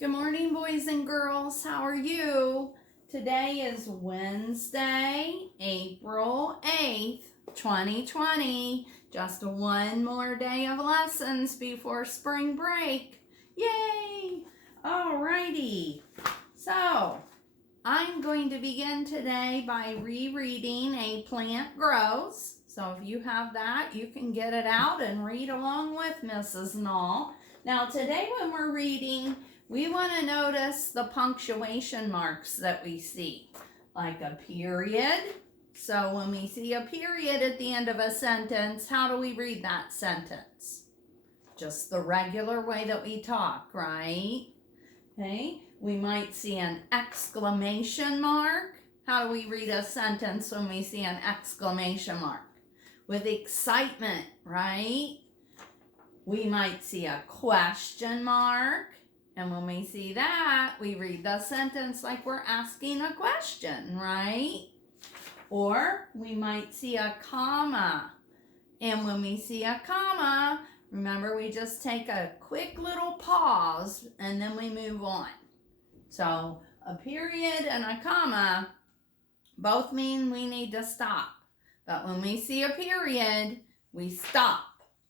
Good morning, boys and girls. How are you? Today is Wednesday, April 8th, 2020. Just one more day of lessons before spring break. Yay! Alrighty. So, I'm going to begin today by rereading A Plant Grows. So if you have that, you can get it out and read along with Mrs. Knoll. Now today when we're reading, we want to notice the punctuation marks that we see, like a period. So when we see a period at the end of a sentence, how do we read that sentence? Just the regular way that we talk, right? Okay, we might see an exclamation mark. How do we read a sentence when we see an exclamation mark? With excitement, right? We might see a question mark. And when we see that, we read the sentence like we're asking a question, right? Or we might see a comma. And when we see a comma, remember we just take a quick little pause and then we move on. So a period and a comma both mean we need to stop. But when we see a period, we stop,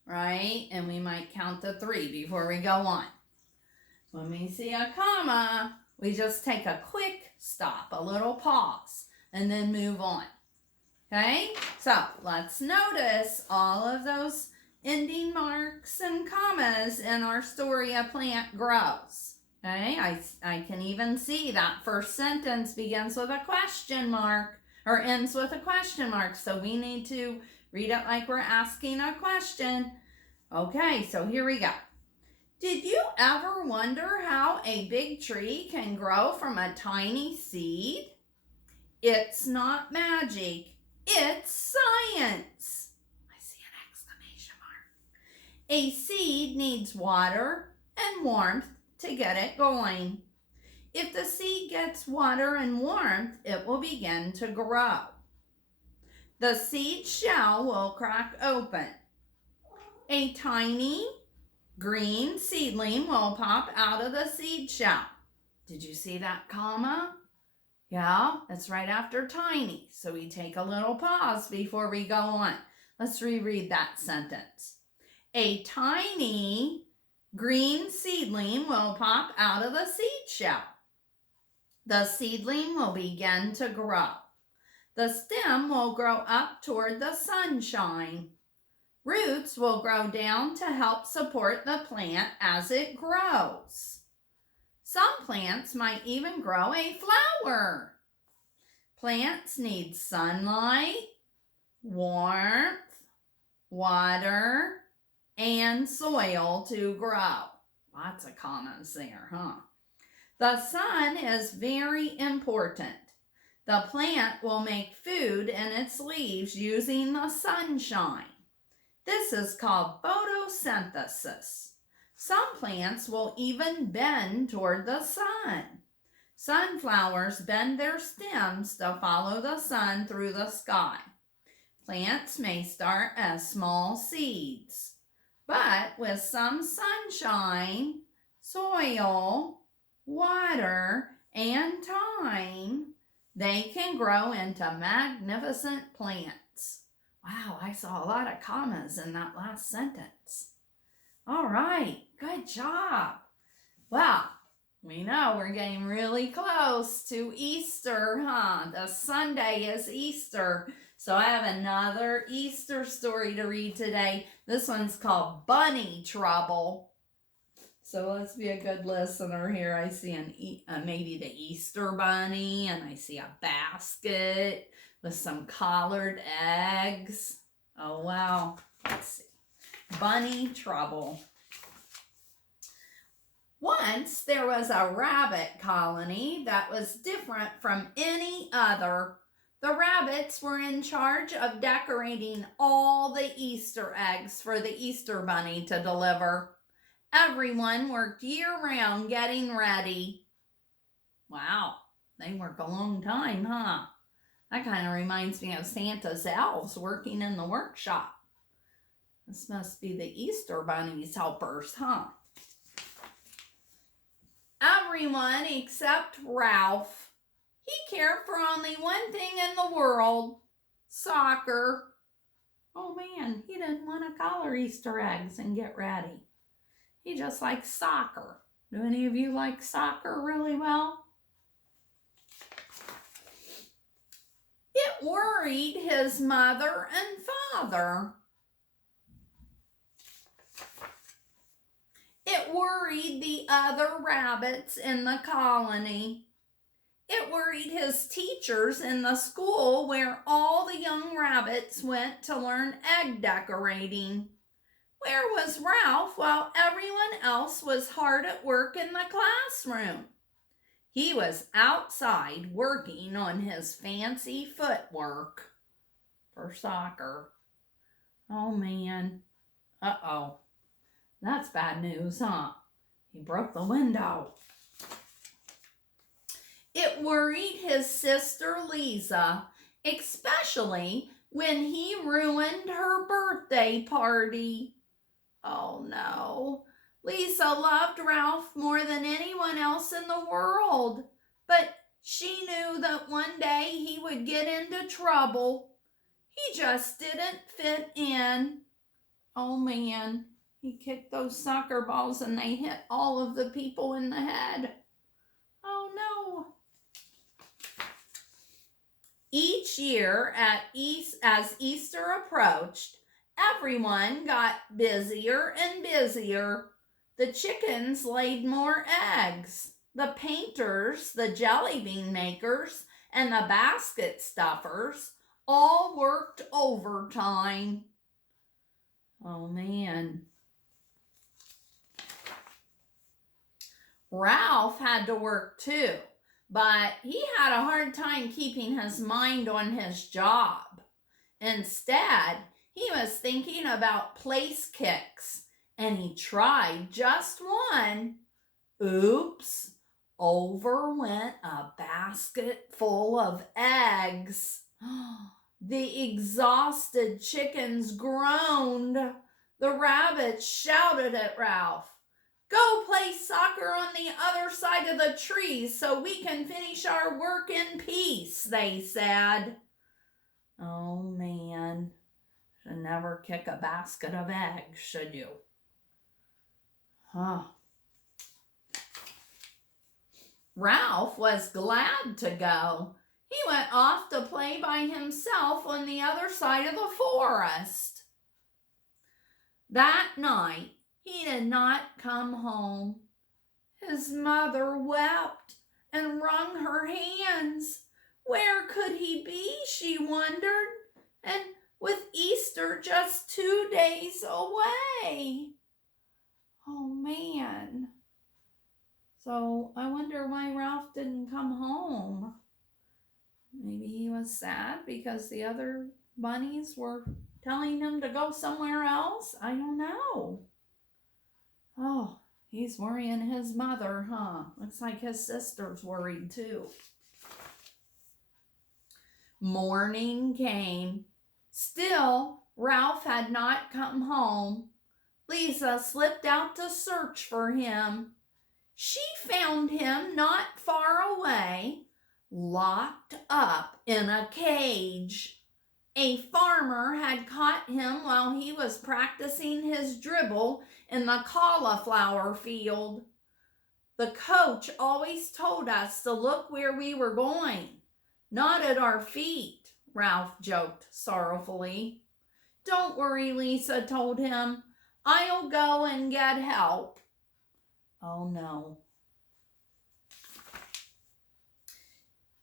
right? And we might count to 3 before we go on. When we see a comma, we just take a quick stop, a little pause, and then move on. Okay? So let's notice all of those ending marks and commas in our story, A Plant Grows. Okay? I can even see that first sentence begins with a question mark or ends with a question mark. So we need to read it like we're asking a question. Okay, so here we go. Did you ever wonder how a big tree can grow from a tiny seed? It's not magic, it's science. I see an exclamation mark. A seed needs water and warmth to get it going. If the seed gets water and warmth, it will begin to grow. The seed shell will crack open. A tiny green seedling will pop out of the seed shell. Did you see that comma? Yeah, that's right after tiny. So we take a little pause before we go on. Let's reread that sentence. A tiny green seedling will pop out of the seed shell. The seedling will begin to grow. The stem will grow up toward the sunshine. Roots will grow down to help support the plant as it grows. Some plants might even grow a flower. Plants need sunlight, warmth, water, and soil to grow. Lots of commas there, huh? The sun is very important. The plant will make food in its leaves using the sunshine. This is called photosynthesis. Some plants will even bend toward the sun. Sunflowers bend their stems to follow the sun through the sky. Plants may start as small seeds, but with some sunshine, soil, water, and time, they can grow into magnificent plants. Wow, I saw a lot of commas in that last sentence. All right, good job. Well, we know we're getting really close to Easter, huh? The Sunday is Easter. So I have another Easter story to read today. This one's called Bunny Trouble. So let's be a good listener here. I see maybe the Easter bunny, and I see a basket with some collared eggs. Oh, wow. Let's see. Bunny Trouble. Once there was a rabbit colony that was different from any other. The rabbits were in charge of decorating all the Easter eggs for the Easter bunny to deliver. Everyone worked year-round getting ready. Wow, they work a long time, huh? That kind of reminds me of Santa's elves working in the workshop. This must be the Easter bunny's helpers, huh? everyone except Ralph. He cared for only one thing in the world, soccer. Oh man, he didn't want to color Easter eggs and get ready. He just likes soccer. Do any of you like soccer really well? It worried his mother and father. It worried the other rabbits in the colony. It worried his teachers in the school where all the young rabbits went to learn egg decorating. Where was Ralph while everyone else was hard at work in the classroom? He was outside working on his fancy footwork for soccer. Oh man. Uh-oh. That's bad news, huh? He broke the window. It worried his sister Lisa, especially when he ruined her birthday party. Oh no. Lisa loved Ralph more than anyone else in the world, but she knew that one day he would get into trouble. He just didn't fit in. Oh man, he kicked those soccer balls and they hit all of the people in the head. Oh no. Each year as Easter approached, everyone got busier and busier. The chickens laid more eggs. The painters, the jelly bean makers, and the basket stuffers all worked overtime. Oh man. Ralph had to work too, but he had a hard time keeping his mind on his job. Instead, he was thinking about place kicks, and he tried just one. Oops, over went a basket full of eggs. The exhausted chickens groaned. The rabbits shouted at Ralph. Go play soccer on the other side of the trees so we can finish our work in peace, they said. Oh man, should never kick a basket of eggs, should you? Huh. Ralph was glad to go. He went off to play by himself on the other side of the forest. That night, he did not come home. His mother wept and wrung her hands. Where could he be, she wondered, and with Easter just 2 days away? Oh, man. So I wonder why Ralph didn't come home. Maybe he was sad because the other bunnies were telling him to go somewhere else. I don't know. Oh, he's worrying his mother, huh? Looks like his sister's worried too. Morning came. Still, Ralph had not come home. Lisa slipped out to search for him. She found him not far away, locked up in a cage. A farmer had caught him while he was practicing his dribble in the cauliflower field. The coach always told us to look where we were going, not at our feet, Ralph joked sorrowfully. Don't worry, Lisa told him. I'll go and get help. Oh no.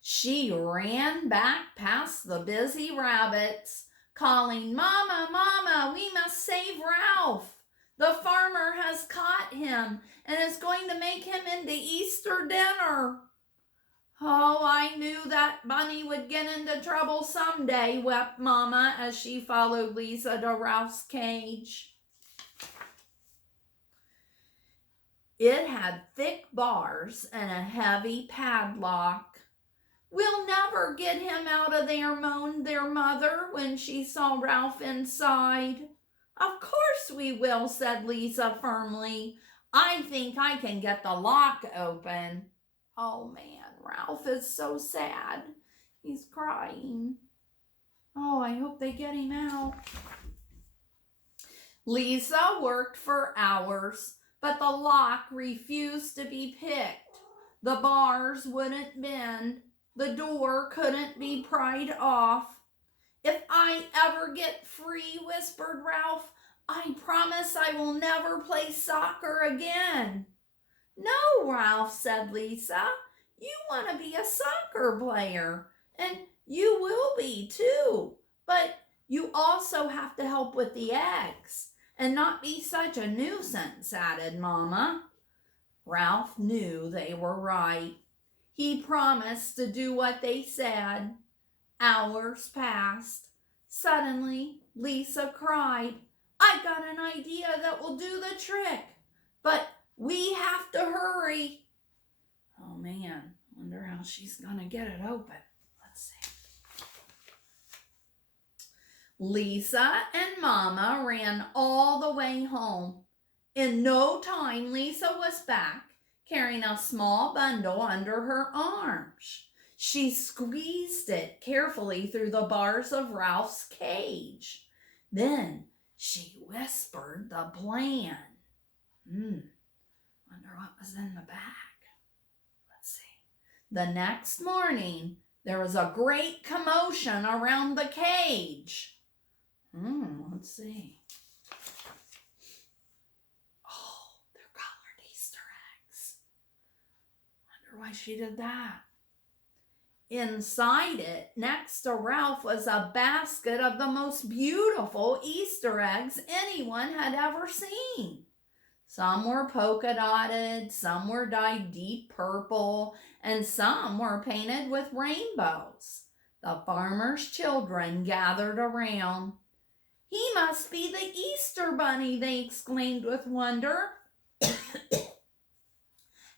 She ran back past the busy rabbits, calling, Mama, Mama, we must save Ralph. The farmer has caught him and is going to make him into Easter dinner. Oh, I knew that bunny would get into trouble someday, wept Mama as she followed Lisa to Ralph's cage. It had thick bars and a heavy padlock. We'll never get him out of there, moaned their mother when she saw Ralph inside. Of course we will, said Lisa firmly. I think I can get the lock open. Oh man, Ralph is so sad. He's crying. Oh, I hope they get him out. Lisa worked for hours, but the lock refused to be picked. The bars wouldn't bend. The door couldn't be pried off. If I ever get free, whispered Ralph, I promise I will never play soccer again. No, Ralph, said Lisa. You want to be a soccer player, and you will be too. But you also have to help with the eggs and not be such a nuisance, added Mama. Ralph knew they were right. He promised to do what they said. Hours passed. Suddenly, Lisa cried, I got an idea that will do the trick, but we have to hurry. Oh man, wonder how she's gonna get it open. Let's see. Lisa and Mama ran all the way home. In no time, Lisa was back, carrying a small bundle under her arms. She squeezed it carefully through the bars of Ralph's cage. Then she whispered the plan. Wonder what was in the bag. Let's see. The next morning, there was a great commotion around the cage. Let's see. Oh, they're colored Easter eggs. Wonder why she did that. Inside it, next to Ralph, was a basket of the most beautiful Easter eggs anyone had ever seen. Some were polka dotted, some were dyed deep purple, and some were painted with rainbows. The farmer's children gathered around. He must be the Easter bunny, they exclaimed with wonder.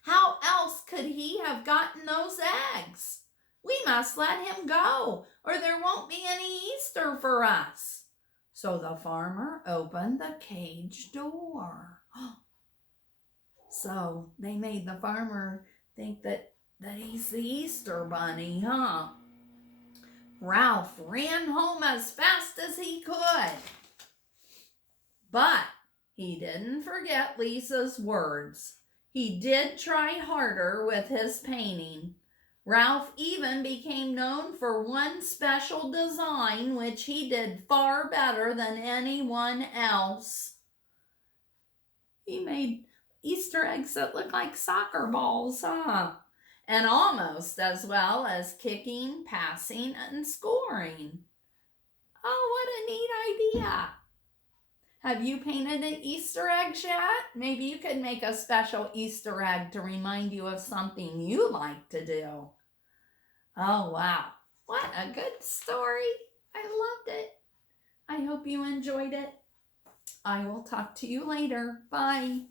How else could he have gotten those eggs? We must let him go, or there won't be any Easter for us. So the farmer opened the cage door. So they made the farmer think that he's the Easter bunny, huh? Ralph ran home as fast as he could. But he didn't forget Lisa's words. He did try harder with his painting. Ralph even became known for one special design which he did far better than anyone else. He made Easter eggs that look like soccer balls, huh? And almost as well as kicking, passing, and scoring. Oh, what a neat idea. Have you painted an Easter egg yet? Maybe you could make a special Easter egg to remind you of something you like to do. Oh, wow. What a good story. I loved it. I hope you enjoyed it. I will talk to you later. Bye.